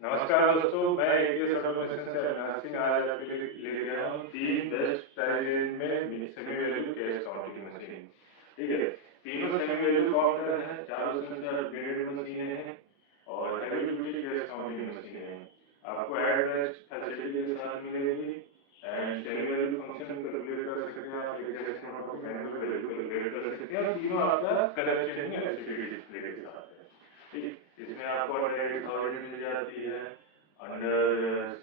नमस्कार दोस्तों, मैं एटीएस ऑटोमेशन से अविनाश सिंह आज आपके लिए लेके गया हूँ 3 बेस्ट प्राइस रेंज में semi value cash counting machine. ठीक है, तीनों सेमी वैल्यू काउंटर है, चारों सेंसर अपग्रेडेड मशीनें हैं और हैवी ड्यूटी कैश काउंटिंग मशीनें हैं। आपको एड्रेस फैसिलिटी के साथ मिलेगी and semi value function calculate कर सकते हैं आप, एक जैसे note of manual value calculate कर सकते हैं और तीनों आपका कलर चेंजिंग एलसीडी डिस्प्ले के साथ है। ठीक, इसमें आपको अंडर 8000 मिल जाती है, अंडर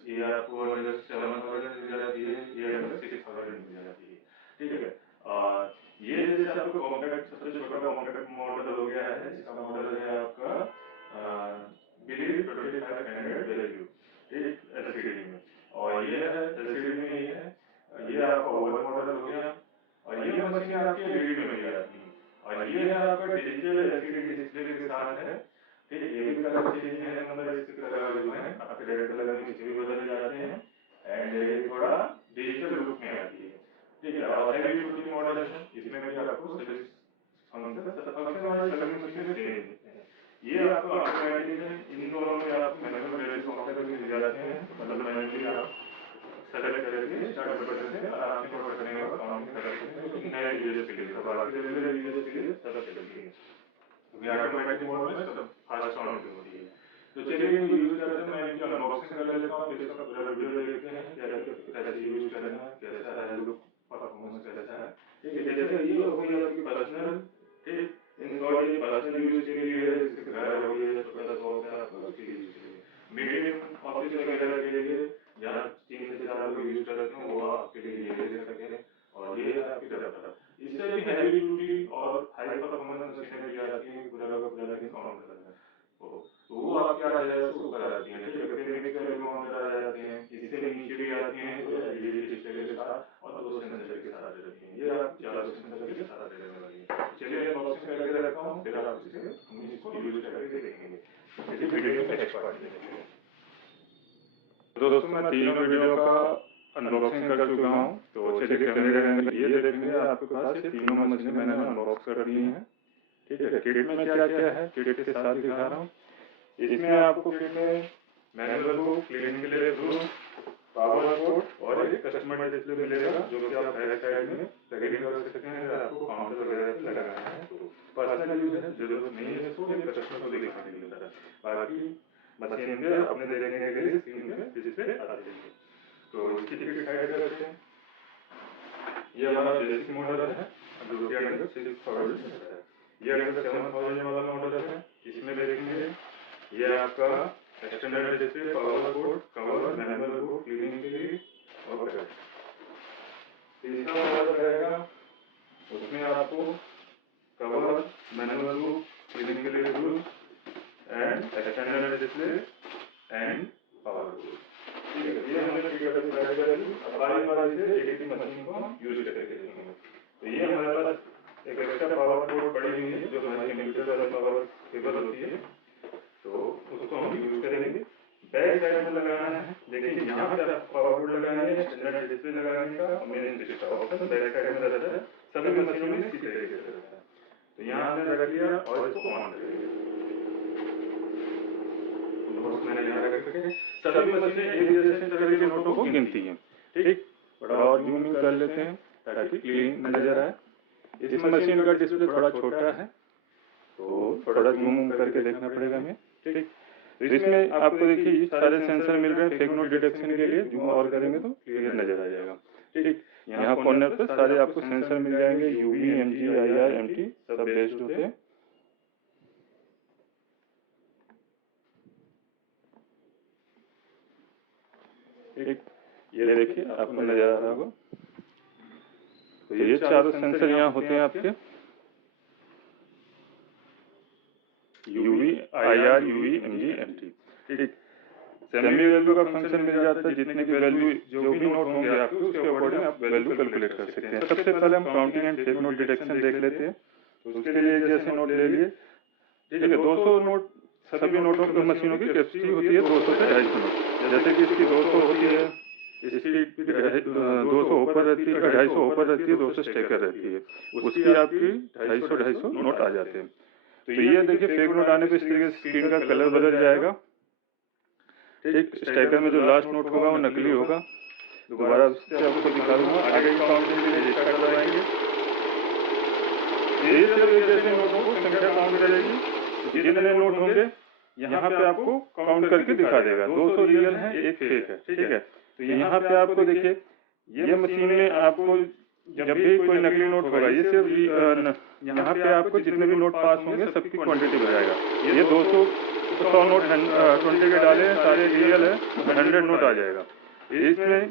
ये आपको अंडर 7000 मिल जाती है, ये अंडर 6000 मिल जाती है। ठीक है, और ये जैसे आपको कॉम्पैक्ट सबसे छोटा कॉम्पैक्ट मॉडल हो गया है, इसका मॉडल है आपका बिलीव 2500 वैल्यू, ठीक, एलसीडी में। और ये है एलसीडी में ही है, ये आपका ओवर मॉडल हो गया और ये मशीन आपकी एलईडी में भी आती है और ये है आपका डिजिटल एलसीडी डिस्प्ले के साथ है। ठीक है, ये भी कलर चेंज है, मतलब इसके कलर जो है आपके रेड कलर में इसमें भी बदल जाते हैं एंड ये थोड़ा डिजिटल लुक में आती है। ठीक है, और हैवी ड्यूटी मॉडल है, इसमें भी आपको सभी फंक्शन वाइज सभी मशीनें सेम मिलते हैं। ये आपको ऑटोमेटिक है, इन दोनों में आपको मैनुअल वैल्यू काउंटर भी मिल जाते हैं, मतलब मैनुअली आप सेलेक्ट करके स्टार्ट बटन से आराम से नोट करने का काउंटिंग कर सकते हैं, लेकिन नए यूजर्स के लिए, बाकी रेगुलर यूजर्स के लिए सब चलती है, क्योंकि ऑटोमेटिक मोड में सब फास्ट काउंटिंग होती है। तो चलिए इनको यूज करते हैं, मैं इनकी अनबॉक्सिंग कर लेता हूँ, फिर इसका पूरा वीडियो देखते हैं कैसे यूज करना है, कैसा है लुक, परफॉर्मेंस कैसा है। ठीक है, जैसे ये हो गई आपकी पर्सनल, ठीक, इन और ये पर्सनल यूज के लिए है, जैसे घर हो गया, छोटा सा हो गया आपका, उसके यूज के लिए। मीडियम ऑफिस वगैरह के लिए जहाँ 3 से 4 लोग यूज करते हैं वो आपके लिए ये ले सकते हैं। और ये है आपकी लैपटॉप, इससे भी हैवी ड्यूटी और हाई परफॉर्मेंस मशीनें भी आती हैं, पूरा दिन काउंट करना है तो वो आपके आ जाए तो ऊपर आती हैं। ठीक है, फिर मिक्स वैल्यू काउंटर आ जाते हैं, इससे नीचे भी आती हैं जो एलईडी डिस्प्ले के साथ और 2 सेंसर के साथ रहती हैं। ये आपकी 4 सेंसर के साथ रहने वाली है। चलिए अनबॉक्सिंग करके रखता हूँ, फिर आप हम इसको यूज करके देखेंगे। चलिए वीडियो के नेक्स्ट पार्ट में देखते हैं। दोस्तों, मैं तीनों वीडियो का अनबॉक्सिंग कर चुका हूँ, तो चलिए कैमरे का एंगल ये देखेंगे, आपके पास ये तीनों मशीनें मैंने अनबॉक्स कर दी हैं। ठीक है, किट में क्या क्या है किट के साथ दिखा रहा हूँ। इसमें आपको किट में मैनुअल बुक, क्लीनिंग के लिए बुक, पावर बोर्ड और एक कस्टमर डिस्प्ले मिलेगा, जो कि आप बैक साइड में लगे कर सकते हैं अगर आपको काउंटर वगैरह पे लगाना है तो। पर्सनल यूज है, जरूरत नहीं है इसको, ये कस्टमर को दिखाने के लिए, बाकी मशीन पे अपने देखने के लिए स्क्रीन पे डिस्प्ले आती है। तो इसकी टिकट साइड पे रखते हैं। ये हमारा बेसिक मॉडल है जो कि अंडर 6000 है, ये अंडर 7000 वाला मॉडल है। इसमें देखेंगे ये आपका external display, power board, cover, manual book, cleaning के लिए और पैड। तीसरा मॉडल रहेगा, उसमें आपको कवर, मैनुअल बुक, क्लीनिंग के लिए tool and external display and power board. ठीक है, ये हमने टिकट पे साइड कर दी। अब बारी से एक एक मशीन को यूज करके देखेंगे। तो ये हमारे पास एक एक्स्ट्रा पावर बोर्ड पड़ी हुई है जो हमारी कंप्यूटर वाली पावर केबल होती है, तो उसको हम यूज करेंगे। बैक साइड में लगाना है, देखिए यहाँ पे आप पावर बोर्ड लगाना है, एक्सटर्नल डिस्प्ले लगाने का मेन स्विच का ऑप्शन बैक साइड में रहता है, सभी मशीनों में इसी तरीके से रहता है। तो यहाँ हमने रख लिया और इसको ऑन करेंगे। नोट्स मैंने यहाँ रख रखे, सभी मशीनें एक जैसे तरह के नोटों को गिनती हैं। ठीक, बड़ा और जूमिंग कर लेते हैं ताकि क्लीन नजर आए। इस मशीन का डिस्प्ले थोड़ा छोटा है, तो थोड़ा जूम करके देखना पड़ेगा हमें। ठीक, तो इसमें आपको देखिए ये सारे सेंसर मिल रहे हैं फेक नोट डिटेक्शन के लिए, जूम और करेंगे तो क्लियर नजर आ जाएगा। ठीक, यहाँ कॉर्नर पे सारे आपको सेंसर मिल जाएंगे, यूवी, एमजी, आईआर, एमटी सब बेस्ड होते हैं। ठीक, ये देखिए आपको नजर आ रहा होगा। तो ये चारों सेंसर यहाँ होते हैं आपके, UV, IR, UV, MG, MT. ठीक, सेमी वैल्यू का फंक्शन मिल जाता है, जितने की वैल्यू जो भी नोट होंगे आपके उसके अकॉर्डिंग आप वैल्यू कैलकुलेट कर सकते हैं। सबसे पहले हम counting and fake note detection देख लेते हैं। तो उसके लिए एक जैसे नोट ले लिए। ठीक है, 200 नोट सभी नोटों की मशीनों की कैपेसिटी होती है 200 से 250 नोट। जैसे कि इसकी 200 होती है, इसकी 200 ऊपर रहती है, 250 ऊपर रहती है, 200 स्टेकर रहती है, उसकी आपकी 250 नोट आ जाते हैं। तो ये देखिए फेक नोट आने पे इस तरीके से स्क्रीन का कलर बदल जाएगा। ठीक, स्ट्राइकर में जो लास्ट नोट होगा वो नकली होगा। दोबारा से आपको दिखा दूंगा। आगे की काउंटिंग के लिए स्टार्ट दबाएंगे। ये सिर्फ जैसे नोटों को संख्या काउंट करेगी, जितने नोट होंगे यहाँ पे आपको काउंट करके दिखा देगा। 200 रियल है, एक फेक है, ठीक है। तो यहाँ पे आपको देखिए, ये मशीन में आपको जब भी कोई नकली नोट होगा, ये सिर्फ यहाँ पे आपको जितने भी नोट पास होंगे सबकी क्वांटिटी बताएगा। ये 100 नोट 20 के डाले हैं, सारे रियल है, 100 नोट आ जाएगा। इसमें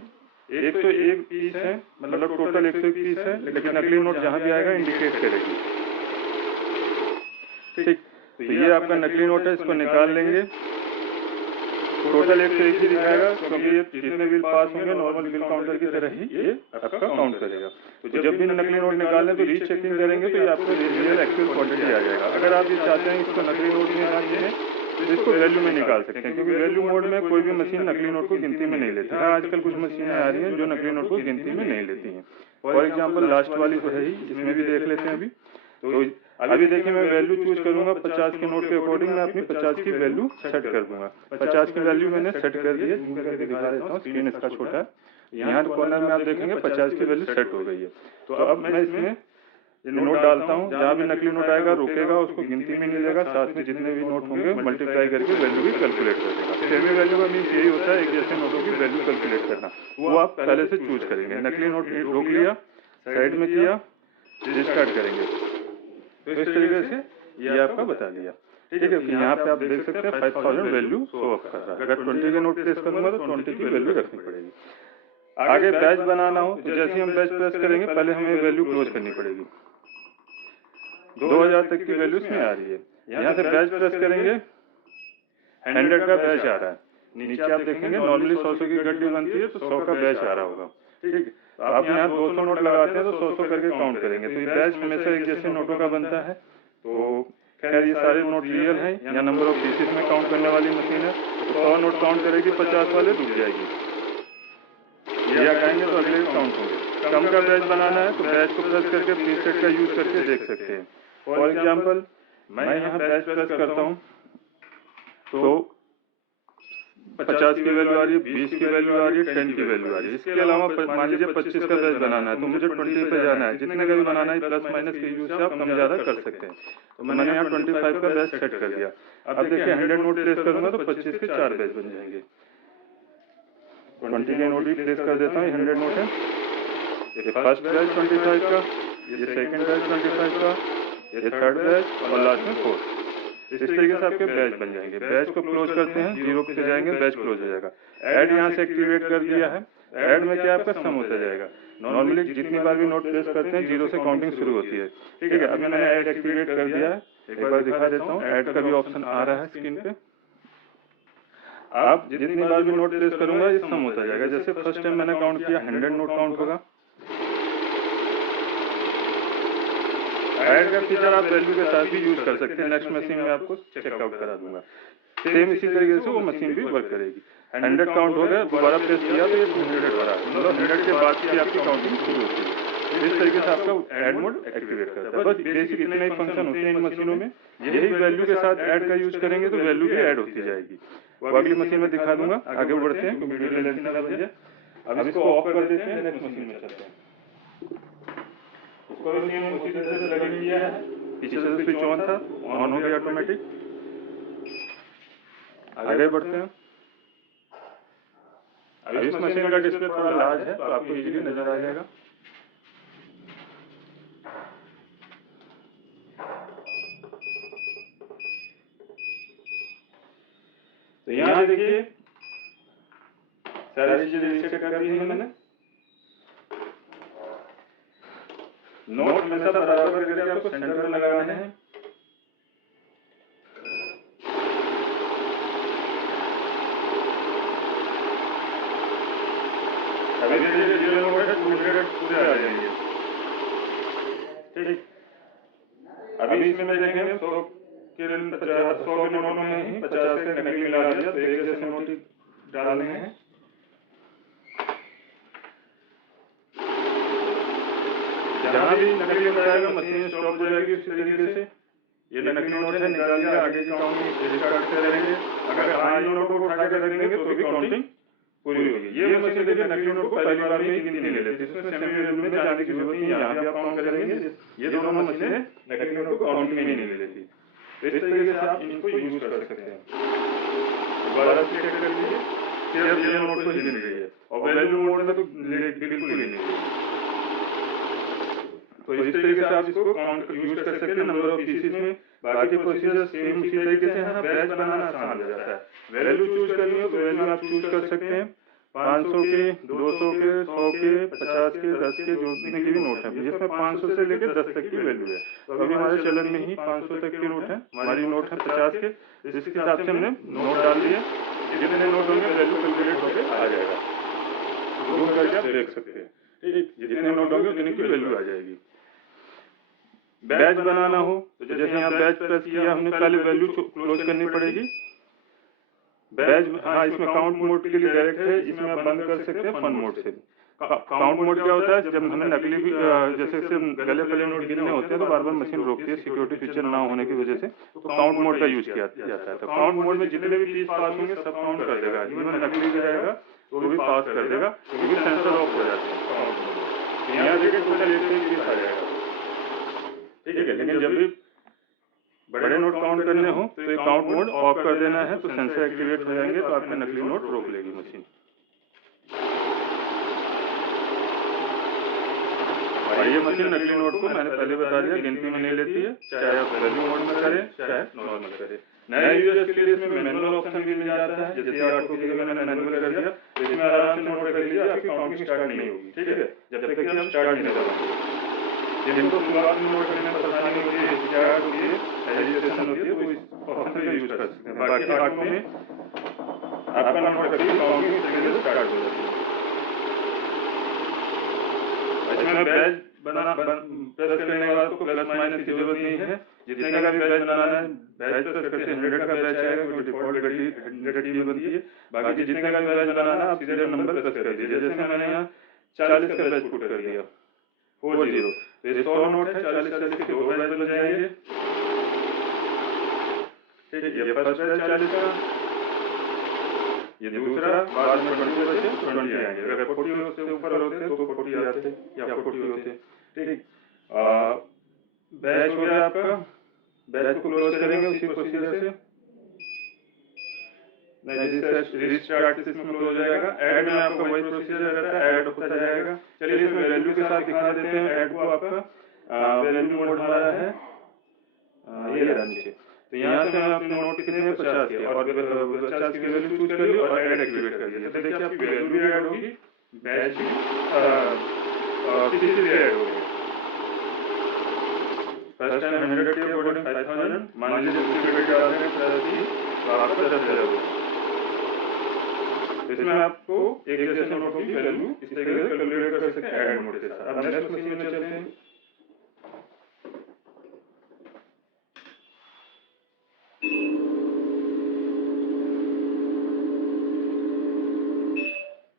101 पीस है, मतलब टोटल 101 पीस है, लेकिन नकली नोट जहाँ भी आएगा इंडिकेट करेगी। ठीक, तो ये आपका नकली नोट है, इसको निकाल लेंगे। टोटल 101 ही दिखाएगा, क्योंकि ये जितने बिल पास होंगे नॉर्मल बिल काउंटर की तरह ही ये आपका काउंट करेगा। तो जब भी नकली नोट निकालें तो रीचेकिंग करेंगे तो ये आपको रियल एक्चुअल क्वांटिटी आ जाएगा। अगर आप ये चाहते हैं इसको नकली नोट में ना गिने तो इसको वैल्यू में निकाल सकते हैं, क्योंकि वैल्यू मोड में कोई भी मशीन नकली नोट को गिनती में नहीं लेती है। आजकल कुछ मशीनें आ रही हैं जो नकली नोट को गिनती में नहीं लेती हैं। फॉर एग्जाम्पल लास्ट वाली तो है ही, इसमें भी देख लेते हैं अभी। तो अभी देखिए, मैं वैल्यू चूज करूंगा 50 के नोट के अकॉर्डिंग। मैं अपनी 50 की वैल्यू सेट कर दूंगा। 50 की वैल्यू मैंने सेट कर दी है। जूम करके दिखा देता हूँ, स्क्रीन इसका छोटा है। यहाँ कॉर्नर में आप देखेंगे 50 की वैल्यू सेट हो गई है। तो अब मैं इसमें नोट डालता हूँ, जहाँ भी नकली नोट आएगा रोकेगा, उसको गिनती में नहीं लेगा, साथ में जितने भी नोट होंगे मल्टीप्लाई करके वैल्यू भी कैलकुलेट कर देगा। सेमी वैल्यू का मीन्स यही होता है, एक जैसे नोटों की वैल्यू कैलकुलेट करना। वो आप पहले से चूज करेंगे। नकली नोट रोक लिया, साइड में किया, रिस्टार्ट करेंगे। तो इस तरीके से ये आपका बता दिया, ठीक है। यहाँ पे आप देख सकते हैं 5000 वैल्यू शो अप कर रहा है। अगर 20 के नोट प्रेस करूंगा तो 20 की वैल्यू रखनी पड़ेगी। आगे बैच बनाना हो तो जैसे हम बैच प्रेस करेंगे, पहले हमें वैल्यू क्लोज करनी पड़ेगी। 2000 तक की वैल्यू इसमें आ रही है। यहाँ से बैच प्रेस करेंगे, 100 का बैच आ रहा है। नीचे आप देखेंगे नॉर्मली 100 की गड्डी बनती है, तो 100 का बैच आ रहा होगा, ठीक। आप यहाँ 200 नोट लगाते हैं तो 100 करके काउंट करेंगे। तो ये बैच हमेशा एक जैसे नोटों का बनता है। तो खैर ये सारे नोट रियल हैं। यहाँ नंबर ऑफ पीसेस में काउंट करने वाली मशीन है। तो 100 नोट काउंट करेगी, 50 वाले रुक जाएगी। ये आएंगे तो अगले काउंट होंगे। कम का बैच बनाना है तो बैच को प्रेस करके प्रीसेट का यूज करके देख सकते हैं। फॉर एग्जाम्पल मैं यहाँ बैच प्रेस करता हूँ तो 50 की वैल्यू आ रही है, 20 की वैल्यू आ रही है, 10 की वैल्यू आ रही है। इसके अलावा मान लीजिए 25 का बैच बनाना है तो मुझे 20 पे जाना है। जितने का भी बनाना है प्लस माइनस के यूज से आप कम ज्यादा कर सकते हैं। तो मैंने यहाँ 25 का बैच सेट कर दिया। अब देखिए 100 नोट प्लेस करूंगा तो 25 के 4 बैच बन जाएंगे। 20 के नोट भी प्लेस कर देता हूँ। 100 नोट है, ये फर्स्ट बैच 25 का, ये सेकंड बैच 25 का, ये थर्ड बैच और लास्ट में 4। इस तरीके से आपके बैच बन जाएंगे। बैच को क्लोज करते हैं, 0 पे जाएंगे, बैच क्लोज हो जाएगा। ऐड यहाँ से एक्टिवेट कर दिया है। ऐड में क्या आपका सम होता जाएगा। नॉर्मली जितनी बार भी नोट प्लेस करते हैं 0 से काउंटिंग शुरू होती है, ठीक है। अभी मैंने ऐड एक्टिवेट कर दिया है, एक बार दिखा देता हूँ। ऐड का भी ऑप्शन आ रहा है स्क्रीन पे। आप जितनी बार भी नोट प्लेस करूंगा ये सम होता जाएगा। जैसे फर्स्ट टाइम मैंने काउंट किया 100 नोट काउंट होगा। ऐड का फीचर आप वैल्यू के साथ भी यूज कर सकते हैं। नेक्स्ट मशीन में आपको चेकआउट करा दूंगा। सेम इसी तरीके से वो मशीन भी वर्क करेगी। 100 काउंट हो गया, दोबारा प्रेस किया तो ये 200 हो रहा है, मतलब 100 के बाद की आपकी काउंटिंग शुरू होती है। इस तरीके से आपका ऐड मोड एक्टिवेट करता है। बस बेसिक इतने ही फंक्शन होते हैं इन मशीनों में। यही वैल्यू के साथ ऐड का यूज करेंगे तो वैल्यू भी ऐड होती जाएगी। वो अगली मशीन में दिखा दूंगा। आगे बढ़ते हैं क्योंकि वीडियो लेंथी ना बन जाए। अब इसको ऑफ कर देते हैं, नेक्स्ट मशीन में चलते हैं। इसको भी सेम उसी तरह से लगा दिया है। पीछे से स्विच ऑन था, ऑन हो गया ऑटोमेटिक। आगे बढ़ते हैं। अब इस मशीन का डिस्प्ले थोड़ा लार्ज है तो आपको इजीली नजर आ जाएगा। तो यहाँ देखिए सारी चीजें रीसेट कर दी है मैंने। नोट हमेशा बराबर करके आपको सेंटर में लगाने हैं। अभी धीरे धीरे नोट है 200 पूरे आ जाएंगे, ठीक। अभी इसमें देखेंगे 100 के नोटों में ही 50 के नकली मिला दिया, तो एक जैसे नोट डालने हैं। जहाँ भी नकली नोट आएगा मशीन स्टॉप हो जाएगी। उसी तरीके से ये नकली नोट है, निकाल दिया। आगे की काउंटिंग रिस्टार्ट करेंगे। अगर हाँ ये नोट को उठा के रख देंगे तो भी काउंटिंग पूरी होगी। ये मशीन देखिए नकली नोट को पहली बार में ही गिनती ले लेती है, इसमें सेमी वैल्यू में जाने की जरूरत नहीं है। यहाँ भी आप काउंट करेंगे, ये दोनों मशीनें नकली नोट को काउंटिंग में नहीं ले लेती। तो इस तरीके से आप इनको यूज कर सकते हैं। दोबारा से चेक कर लीजिए, सिर्फ ये नोट को ही गिन रही है और वैल्यू मोड में तो बिल्कुल ही नहीं। तो इस तरीके से आप इसको काउंट यूज कर सकते हैं नंबर ऑफ पीसेस में। बाकी प्रोसीजर सेम उसी तरीके से है। बैच बनाना आसान हो जाता है। वैल्यू चूज करनी हो तो वैल्यू आप चूज कर सकते हैं 500 के, 200 के, 100 के, 50 के, 10 के, जितने की भी नोट है, जिसमें 500 से लेकर 10 तक की वैल्यू है। तो अभी हमारे चलन में ही 500 तक की नोट है, हमारी नोट है 50 के, इसके हिसाब से हमने नोट डाल दिए। जितने नोट होंगे वैल्यू कैलकुलेट होकर आ जाएगा, जो करके आप देख सकते हैं। ठीक, जितने नोट होंगे उतने की वैल्यू आ जाएगी। बैच बनाना हो तो जैसे यहाँ बैच प्रेस किया हमने, पहले वैल्यू क्लोज करनी पड़ेगी। बैच हाँ इसमें काउंट मोड के लिए डायरेक्ट है, इसमें आप बंद कर सकते हैं फन मोड से। काउंट मोड क्या होता है, जब हमें नकली जैसे गले पले नोट गिनने होते हैं तो बार बार मशीन रोकती है सिक्योरिटी फीचर ना होने की वजह से, तो काउंट मोड का यूज किया जाता है। तो काउंट मोड में जितने भी पीस पास होंगे सब काउंट कर देगा, इवन नकली भी रहेगा तो भी पास कर देगा, क्योंकि सेंसर ऑफ हो जाते हैं काउंट मोड में। यहाँ देखिए टोटल 1 पीस आ जाएगा। ठीक है, लेकिन जब भी बड़े नोट काउंट करने हो तो ये काउंट मोड ऑफ कर देना है, तो सेंसर एक्टिवेट हो जाएंगे तो आपके नकली नोट रोक लेगी मशीन। और ये मशीन नकली नोट को मैंने पहले बता दिया गिनती में नहीं लेती है, चाहे आप वैल्यू मोड में करें चाहे नॉर्मल करें। नए यूजर्स के लिए इसमें मैनुअल ऑप्शन भी मिल जाता है, जैसे आपको की जगह मैंने मैनुअल कर दिया तो इसमें आराम से नोट रख लीजिए, आपकी काउंटिंग स्टार्ट नहीं होगी। ठीक है, जब तक कि आप स्टार्ट नहीं करेंगे। जिनको शुरुआत में नोट करने में परेशानी होती है, हिचकिचाहट होती है, हेजिटेशन होती है, तो इस ऑप्शन का यूज कर सकते हैं। बाकी आठ में आपका नोट करके काउंटिंग इस तरीके से स्टार्ट हो जाती है। इसमें बैच बनाना प्रेस करने के बाद आपको प्लस माइनस की जरूरत नहीं है, जितने का भी बैच बनाना है बैच प्रेस करते 100 का बैच आएगा, क्योंकि डिफॉल्ट 100 की बनती है। बाकी जितने का भी बैच बनाना है आप सीधे नंबर प्रेस कर दीजिए। जैसे मैंने यहाँ 40 का बैच पुट कर दिया 40, तो 100 नोट है, 40 के 2 बैच बन जाएंगे। ठीक है, ये फर्स्ट बैच 40 का, ये दूसरा, बाद में 20 बचे 20 आएंगे। अगर 40 से ऊपर होते तो 40 आते या 40 होते। ठीक, बैच हो गया आपका। बैच को क्लोज करेंगे उसी प्रोसीजर से, रिस्टार्ट से इसमें क्लोज हो जाएगा। ऐड में आपका वही प्रोसीजर रहता है, ऐड होता जाएगा। चलिए इसमें वैल्यू के साथ दिखा देते हैं ऐड को। आपका वैल्यू मोड हमारा है ये रहा नीचे। तो यहाँ से मैं अपने नोट कितने 50 के, और 50 की वैल्यू चूज कर ली और ऐड एक्टिवेट कर दिया। तो देखिए आपकी वैल्यू भी ऐड होगी, बैच भी किसी से भी ऐड होगी। फर्स्ट टाइम 100 के अकॉर्डिंग 5000, मान लीजिए एक्टिवेट डाल देंगे 50 तो आपका 10,000 होगा। इसमें आपको एक जैसे नोटों की वैल्यू इस तरीके से कैलकुलेट कर सकते हैं ऐड मोड के साथ। अब नेक्स्ट मशीन में चलते हैं।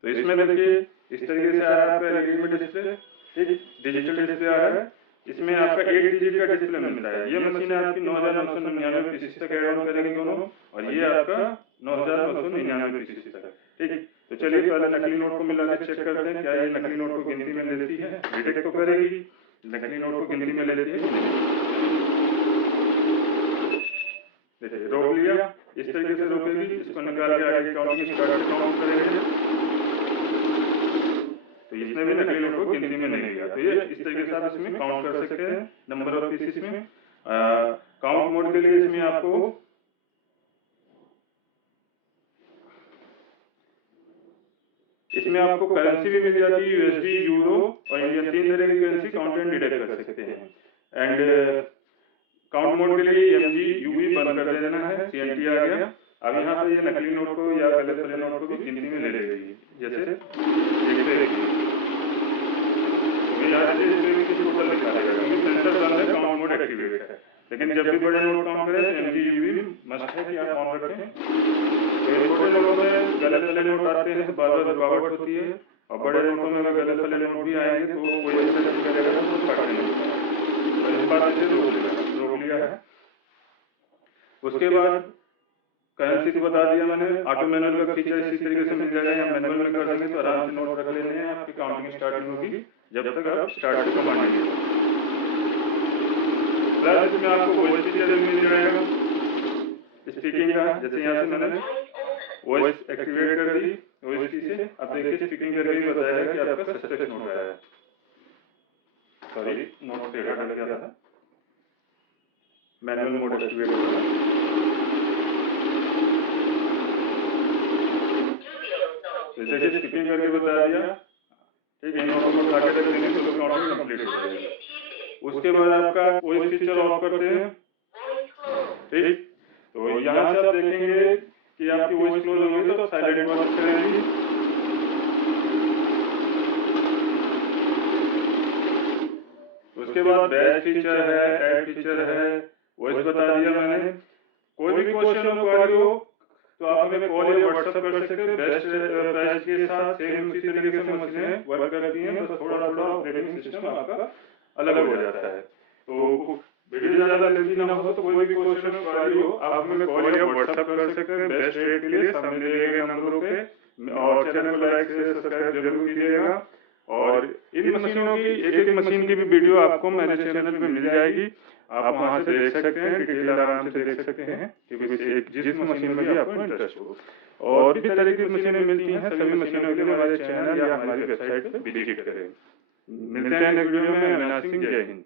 तो इसमें देखिए इस तरीके से आ रहा है आपका एलईडी में डिस्प्ले, ठीक, डिजिटल डिस्प्ले आ रहा है। इसमें आपका 8 डिजिट का डिस्प्ले मिलता है। ये मशीन आपकी 9999 पीसेस तक ऐड ऑन करेंगे दोनों, और ये आपका 9999 पीसेस तक। ठीक, तो चलिए पहले नकली नोट को मिला के चेक करते हैं क्या ये नकली नोट को गिनती में ले लेती है। डिटेक्ट तो करेगी, नकली नोट को गिनती में ले लेती है। देखिए रोक लिया, इस तरीके से रोकेगी, इसको निकाल के आगे काउंटिंग स्टार्ट काउंट करेंगे तो इसमें भी नकली नोट को गिनती में नहीं लिया। तो ये इस तरीके से आप इसमें काउंट कर सकते हैं नंबर ऑफ पीसेस में। काउंट मोड के लिए इसमें आपको करेंसी भी मिल जाती है, यूएसडी, यूरो और इंडियन, 3 तरह की करेंसी काउंट डिटेक्ट कर सकते हैं। एंड काउंट मोड के लिए एमजी यूवी बंद कर देना है, सीएनटी आ गया। अब यहाँ पे ये नकली नोट को या गले पले नोट को भी गिनती में ले लेगी, जैसे 101 टोटल दिखा देगा, क्योंकि सेंसर बंद है, काउंट मोड एक्टिवेट है। लेकिन जब भी बड़े नोट काउंट करें तो एमजी यूवी मस्ट है कि आप ऑन रखें। तो छोटे नोटों में गले पले नोट आते हैं, बार बार रुकावट होती है, और बड़े नोटों में अगर गले पले नोट भी आएंगे तो कोई ऐसा नहीं करेगा तो फट नहीं होगा। इस बात से रोक लिया है। उसके बाद करेंसी तो बता दिया मैंने। ऑटो मैनुअल का फीचर इसी तरीके से मिल जाएगा, या मैनुअल में कर देंगे तो आराम से नोट रख लेने हैं, आपकी काउंटिंग स्टार्टिंग होगी जब तक आप स्टार्ट से कमांड नहीं करेंगे। प्लस इसमें आपको वॉइस फीचर मिल जाएगा स्पीकिंग का, जैसे यहाँ से मैंने वॉइस एक्टिवेट कर दी वॉइस की से, अब देखिए स्पीकिंग करके भी बताएगा कि आपका सक्सेस नोट आया है। सॉरी, नोट टेढ़ा कर गया था, मैनुअल मोड एक्टिवेट होगा। जैसे स्पीकिंग करके बता दिया, ठीक है, नोट को उठा के रख देंगे तो काउंटिंग कंप्लीट हो जाएगी। उसके बाद आपका वॉइस फीचर ऑफ करते हैं, ठीक। तो यहाँ से आप देखेंगे कि आपकी वॉइस क्लोज हो गई तो साइलेंट वॉइस करेंगी। उसके बाद बैच फीचर है, ऐड फीचर है, वॉइस बता दिया मैंने। कोई भी क्वेश्चन हो, क्वेरी हो तो आप हमें कॉल या व्हाट्सएप कर सकते हैं। बेस्ट प्राइस के साथ सेम उसी तरीके से मशीनें वर्क करती हैं, बस थोड़ा थोड़ा ऑपरेटिंग सिस्टम आपका अलग हो जाता है। तो वीडियो ज़्यादा लेंथी ना हो तो कोई भी क्वेश्चन हो, क्वेरी हो, आप हमें कॉल या व्हाट्सएप कर सकते हैं। बेस्ट रेट के लिए सामने दिए गए नंबरों पे, और चैनल को लाइक शेयर सब्सक्राइब जरूर कीजिएगा। और इन मशीनों की एक एक मशीन की भी वीडियो आपको मेरे चैनल पे मिल जाएगी, आप वहां से देख सकते हैं, डिटेल आराम से देख सकते हैं कि जिस मशीन में भी आपको इंटरेस्ट हो। और भी तरह की मशीनें मिलती हैं, सभी मशीनों के लिए हमारे चैनल या हमारी वेबसाइट पे विजिट करें। मिलते हैं नेक्स्ट वीडियो में। अविनाश सिंह, जय हिंद।